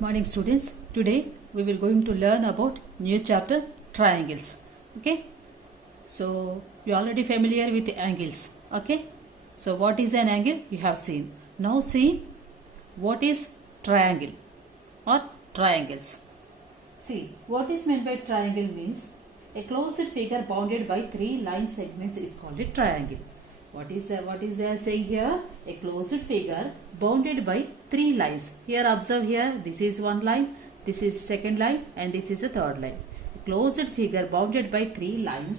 Good morning students. Today we will going to learn about new chapter triangles. Okay. So you already familiar with angles. Okay. So what is an angle? You have seen. Now see what is triangle or triangles. See what is meant by triangle means a closed figure bounded by three line segments is called a triangle. What is they are saying here? A closed figure bounded by three lines. Here observe here, this is one line, this is second line and this is a third line. A closed figure bounded by three line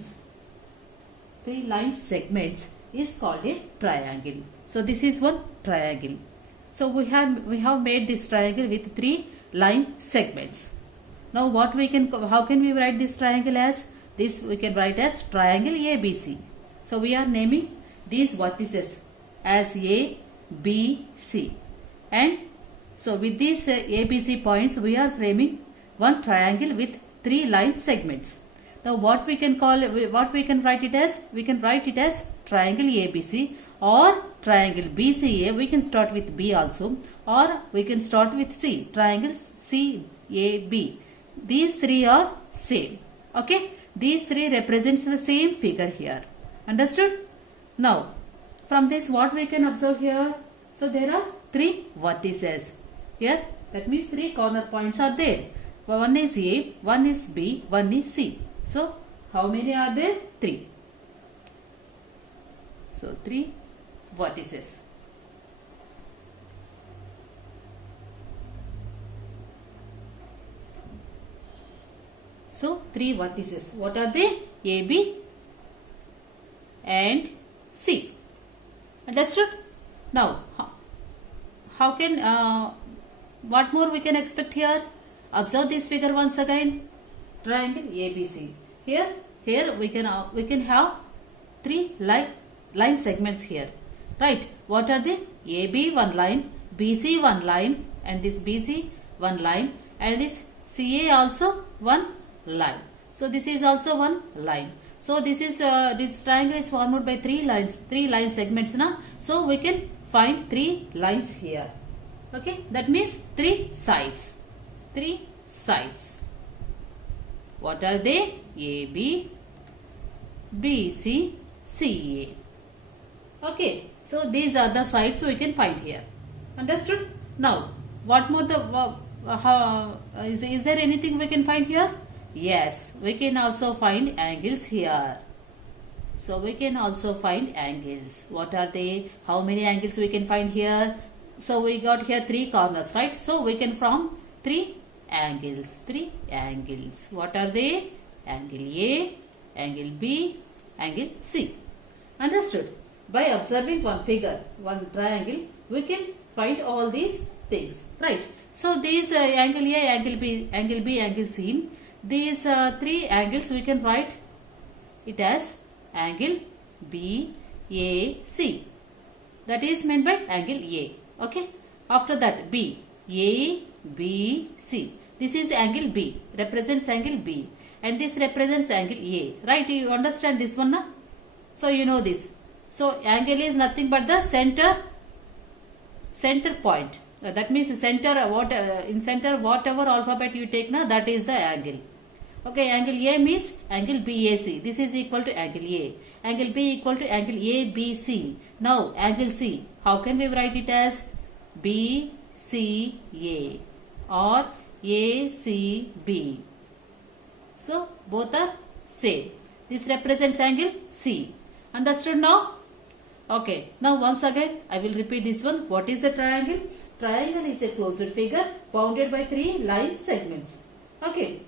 segments is called a triangle. So this is one triangle. So we have made this triangle with three line segments. Now how can we write this triangle as? This we can write as triangle ABC. So we are naming these vertices as A, B, C, and so with these ABC points we are framing one triangle with three line segments. Now what we can write it as? We can write it as triangle ABC or triangle BCA. We can start with B also, or we can start with C, triangle CAB. These three are same. Okay, these three represents the same figure here. Understood? Now, from this what we can observe here? So, there are three vertices here. That means three corner points are there. One is A, one is B, one is C. So, how many are there? Three. So, three vertices. So, three vertices. What are they? A, B and C. Understood? Now, how can, what more we can expect here? Observe this figure once again. Triangle ABC. Here we can have three line segments here. Right? What are they? AB one line, BC one line, and this BC one line, and this CA also one line. So this is also one line. So this triangle is formed by three line segments na. So we can find three lines here. Okay, that means three sides. What are they? AB, BC, CA. Okay, so these are the sides we can find here. Understood? Now, what more is there anything we can find here? Yes, we can also find angles here. So we can also find angles. What are they? How many angles we can find here? So we got here three corners, right? So we can form three angles. What are they? Angle A, angle B, angle C. Understood? By observing one figure, one triangle, we can find all these things, right? So these angle A, angle B, angle C. These three angles we can write it as angle BAC. That is meant by angle A. Okay. After that B, ABC. This is angle B, represents angle B, and this represents angle A. Right? You understand this one now? So you know this. So angle is nothing but the center point. That means center. In center whatever alphabet you take now, that is the angle. Okay, angle A means angle BAC. This is equal to angle A. Angle B equal to angle ABC. Now, angle C. How can we write it as? BCA or ACB. So, both are same. This represents angle C. Understood now? Okay. Now, once again, I will repeat this one. What is a triangle? Triangle is a closed figure bounded by three line segments. Okay.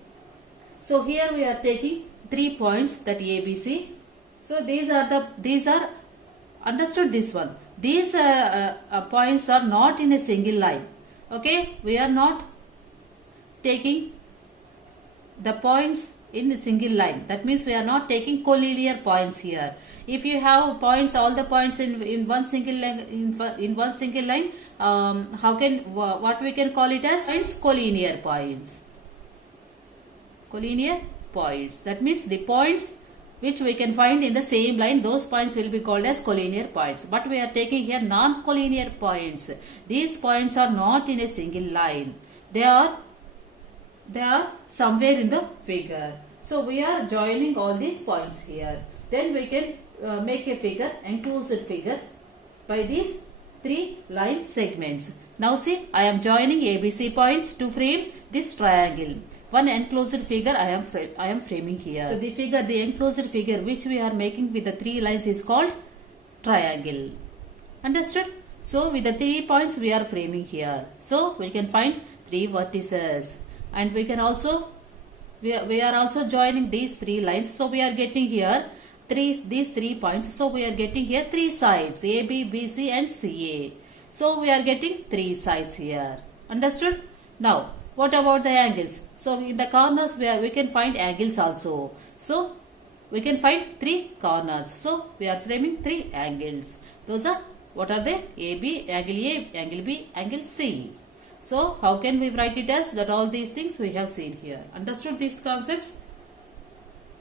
So here we are taking 3 points, that ABC. So these are understood this one. These points are not in a single line. Okay, we are not taking the points in a single line. That means we are not taking collinear points here. If you have points, all the points in one single line, what we can call it as? Points, collinear points. Collinear points. That means the points which we can find in the same line, those points will be called as collinear points. But we are taking here non-collinear points. These points are not in a single line. they are somewhere in the figure. So we are joining all these points here. Then we can make a figure, enclosed figure, by these 3 line segments. Now see, I am joining ABC points to frame this triangle. One enclosed figure I am framing here. So the enclosed figure which we are making with the 3 lines is called triangle. Understood? So with the 3 points we are framing here. So we can find 3 vertices, and we can also we are also joining these 3 lines. So we are getting here these 3 points. So we are getting here 3 sides, A, B, B, C and CA. So we are getting 3 sides here. Understood? Now what about the angles? So in the corners we can find angles also. So we can find 3 corners. So we are framing 3 angles. Those are, what are they? AB, angle A, angle B, angle C. So how can we write it as that? All these things we have seen here. Understood these concepts?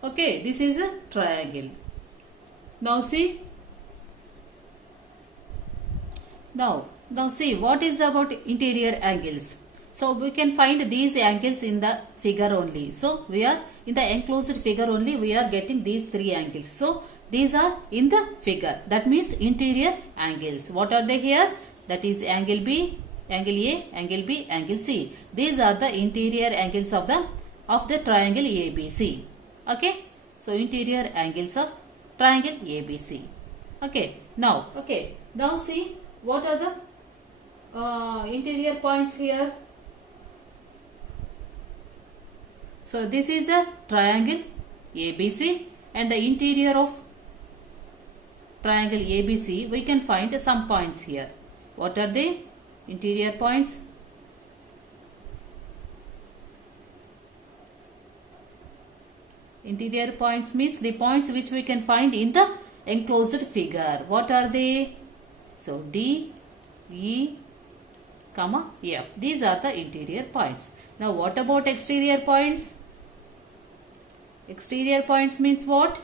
Okay, this is a triangle. Now see. Now see what is about interior angles. So we can find these angles in the figure only. So we are in the enclosed figure only, we are getting these 3 angles. So these are in the figure. That means interior angles. What are they here? That is angle B, angle A, angle B, angle C. These are the interior angles of the triangle ABC. Okay. So interior angles of triangle ABC. Okay. Now see what are the interior points here. So this is a triangle ABC, and the interior of triangle ABC we can find some points here. What are they? Interior points. Interior points means the points which we can find in the enclosed figure. What are they? So D, E, comma, F. These are the interior points. Now what about exterior points? Exterior points means what?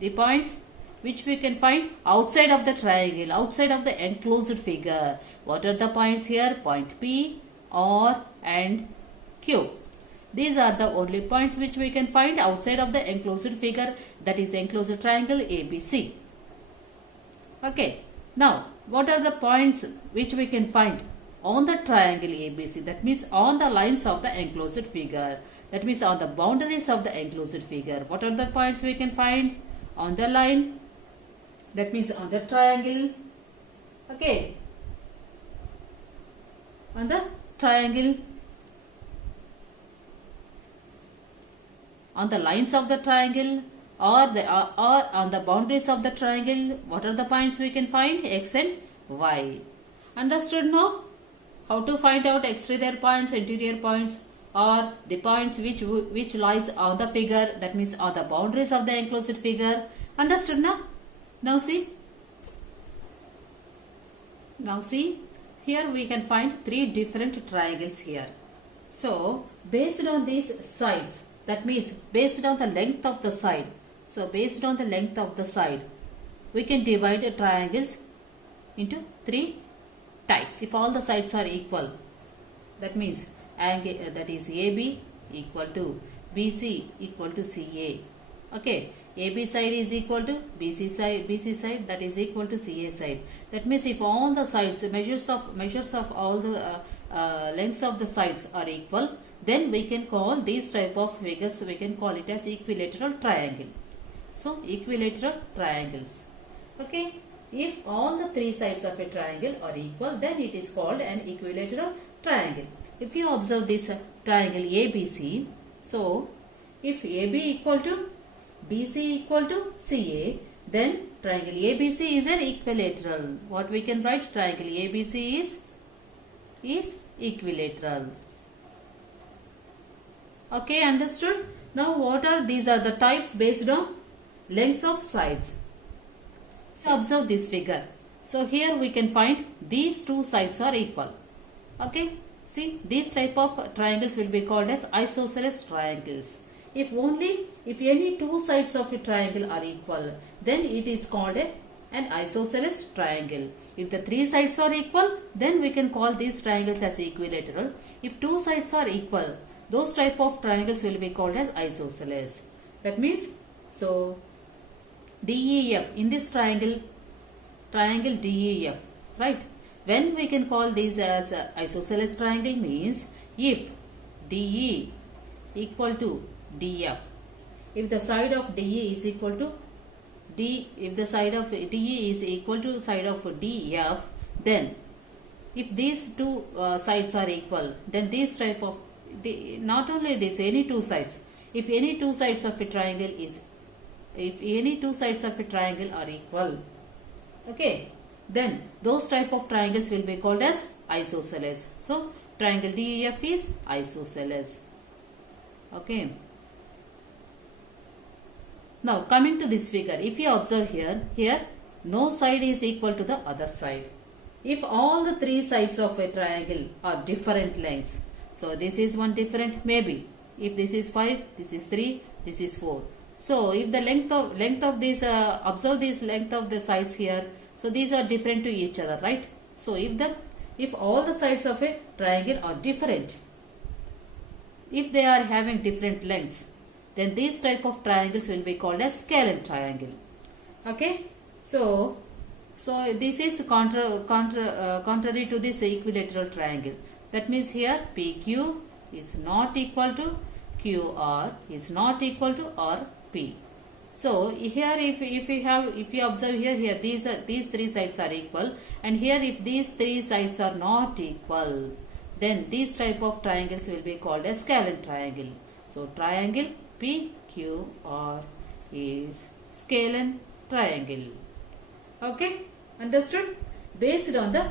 The points which we can find outside of the triangle, outside of the enclosed figure. What are the points here? Point P, R and Q. These are the only points which we can find outside of the enclosed figure, that is enclosed triangle ABC. Okay. Now what are the points which we can find on the triangle ABC? That means on the lines of the enclosed figure. That means on the boundaries of the enclosed figure. What are the points we can find on the line? That means on the triangle. Okay. On the triangle. On the lines of the triangle, or on the boundaries of the triangle. What are the points we can find? X and Y. Understood now? How to find out exterior points, interior points, or the points which lies on the figure, that means on the boundaries of the enclosed figure. Understood now? Now see. Here we can find 3 different triangles here. So based on these sides, that means based on the length of the side. So based on the length of the side, we can divide triangles into 3 types. If all the sides are equal, that means angle, that is AB equal to BC equal to CA. Okay, AB side is equal to BC side, that is equal to CA side. That means if all the sides, measures of all the lengths of the sides are equal, then we can call these type of figures, we can call it as equilateral triangle. So equilateral triangles. Okay. If all the 3 sides of a triangle are equal, then it is called an equilateral triangle. If you observe this triangle ABC, so if AB equal to BC equal to CA, then triangle ABC is an equilateral. What we can write? Triangle ABC is equilateral. Okay, understood? Now what are these? Are the types based on lengths of sides. So observe this figure. So here we can find these 2 sides are equal. Okay. See, these type of triangles will be called as isosceles triangles. If any 2 sides of a triangle are equal, then it is called a an isosceles triangle. If the three sides are equal, then we can call these triangles as equilateral. If two sides are equal, those type of triangles will be called as isosceles. That means, so DEF in this triangle DEF, right? When we can call these as isosceles triangle means if DE equal to DF, if the side of DE is equal to if the side of DE is equal to side of DF, then if these two sides are equal, then this type of not only this, any two sides, if any two sides of a triangle are equal, okay, then those type of triangles will be called as isosceles. So triangle DEF is isosceles. Okay. Now coming to this figure, if you observe here no side is equal to the other side. If all the three sides of a triangle are different lengths, so this is one different, maybe if this is 5, this is 3, this is 4. So if the length of this, observe this length of the sides here, so these are different to each other, right? So if all the sides of a triangle are different, if they are having different lengths, then these type of triangles will be called as scalene triangle. Okay, so this is contrary to this equilateral triangle. That means here PQ is not equal to QR is not equal to RP. So here if you observe here these three sides are equal, and here if these three sides are not equal, then these type of triangles will be called as scalene triangle. So triangle PQR is scalene triangle. Okay, understood? Based on the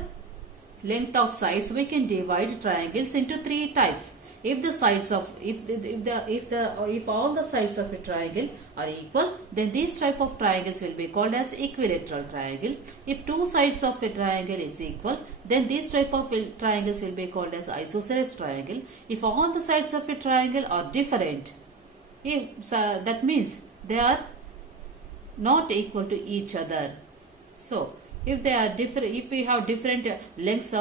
length of sides, we can divide triangles into three types. If the sides of if all the sides of a triangle are equal, then these type of triangles will be called as equilateral triangle. If two sides of a triangle is equal, then these type of triangles will be called as isosceles triangle. If all the sides of a triangle are different, that means they are not equal to each other. So if they are different, if we have different lengths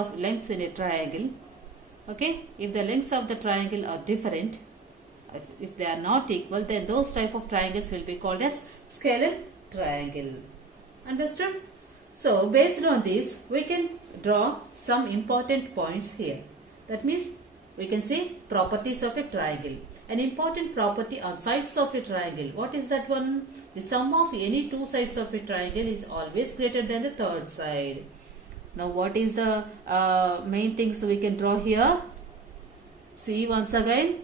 in a triangle, okay, if the lengths of the triangle are different, if they are not equal, then those type of triangles will be called as scalene triangle. Understood? So based on this, we can draw some important points here. That means we can see properties of a triangle. An important property on sides of a triangle. What is that one? The sum of any two sides of a triangle is always greater than the third side. Now what is the main things we can draw here? See once again.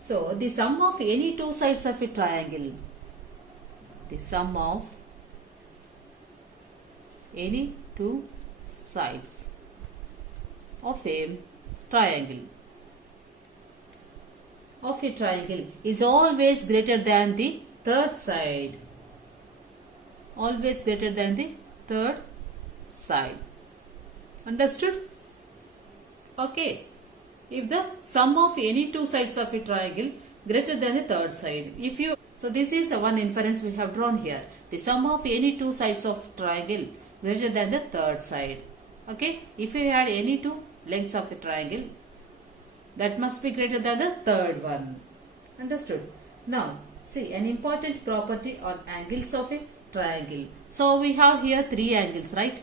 So the sum of any two sides of a triangle. The sum of any two sides of a triangle is always greater than the third side. Always greater than the third side. Understood? Okay. If the sum of any two sides of a triangle greater than the third side. So this is one inference we have drawn here. The sum of any two sides of triangle greater than the third side. Okay. If you had any two lengths of a triangle, that must be greater than the third one. Understood? Now, see an important property on angles of a triangle. So we have here three angles, right?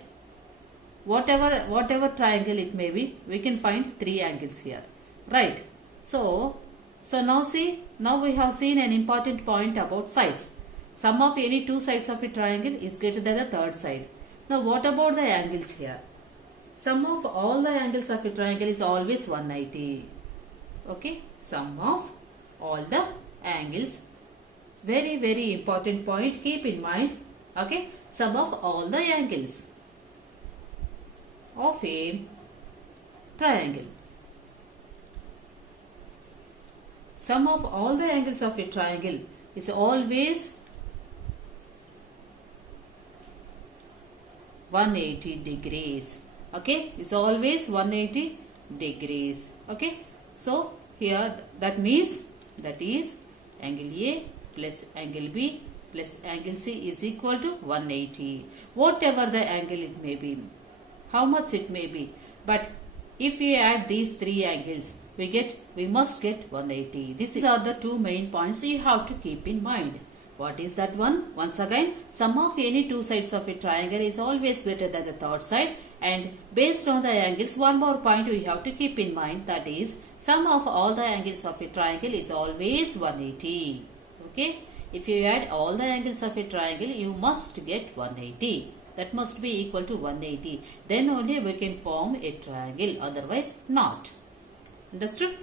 Whatever triangle it may be, we can find three angles here, right? So now see, now we have seen an important point about sides. Sum of any two sides of a triangle is greater than the third side. Now what about the angles here? Sum of all the angles of a triangle is always 180. Okay, sum of all the angles, very important point, keep in mind. Okay, sum of all the angles of a triangle. Sum of all the angles of a triangle is always 180 degrees. Okay, it's always 180 degrees. Okay, so here that is angle A plus angle B plus angle C is equal to 180. Whatever the angle it may be, how much it may be. But if we add these three angles, we must get 180. These are the two main points you have to keep in mind. What is that one? Once again, sum of any two sides of a triangle is always greater than the third side, and based on the angles, one more point we have to keep in mind, that is sum of all the angles of a triangle is always 180. Okay? If you add all the angles of a triangle, you must get 180. That must be equal to 180. Then only we can form a triangle, otherwise not. Understood?